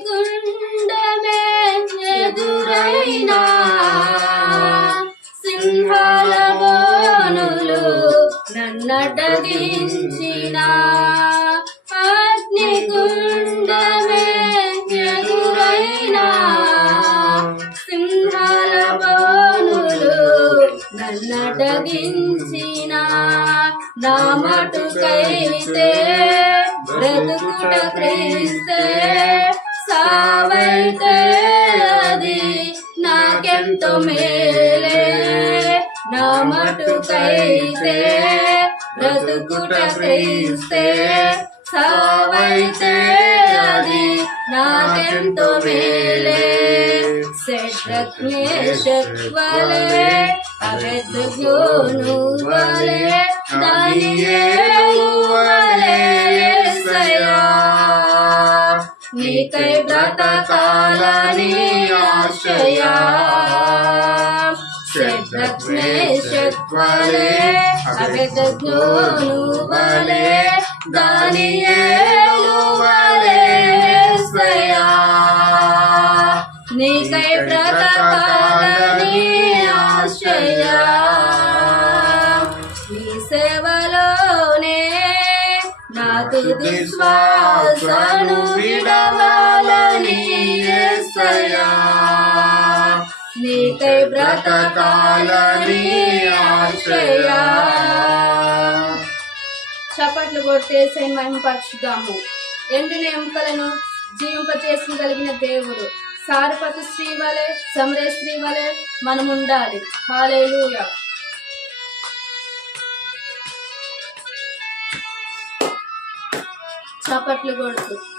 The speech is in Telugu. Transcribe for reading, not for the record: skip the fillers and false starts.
అగ్నిగుండమే ఎదురైనా సింహాల బోనులు నన్నటగించిన అగ్నిగుండమే ఎదురైనా సింహాల బోనులు నన్నటగించిన నా మటుకైతే బ్రతుకుట క్రీస్తే సావైతే అది నాకెంతో మేలే నా మటుకైతే బ్రతుకుట క్రీస్తే సావైతే అది నాకెంతో మేలే శద్రక్ మేషక్ వలె అబేద్నెగోను వలె దానియేలు వలె యేసయ్యా నీకై బ్రతకాలని ఆశయా శద్రక్ మేషక్ వలె అబేద్నెగోను వలె దానియేలు వలె యేసయ్యా నీకై బ్రతకాలని ఆశయా నీ సేవలోనే నా తుది శ్వాసను విడవాలని యేసయ్యా నీకై బ్రతకాలని ఆశయా. చప్పట్లు కొట్టేసే మహిమపరచుదాము. ఎండిన ఎముకలను జీవింపచేసిన దేవుడు సారపతి స్త్రీ వలె సమరే స్త్రీ వలె మనముండాలి. హల్లెలూయా. చప్పట్లు కొడుతూ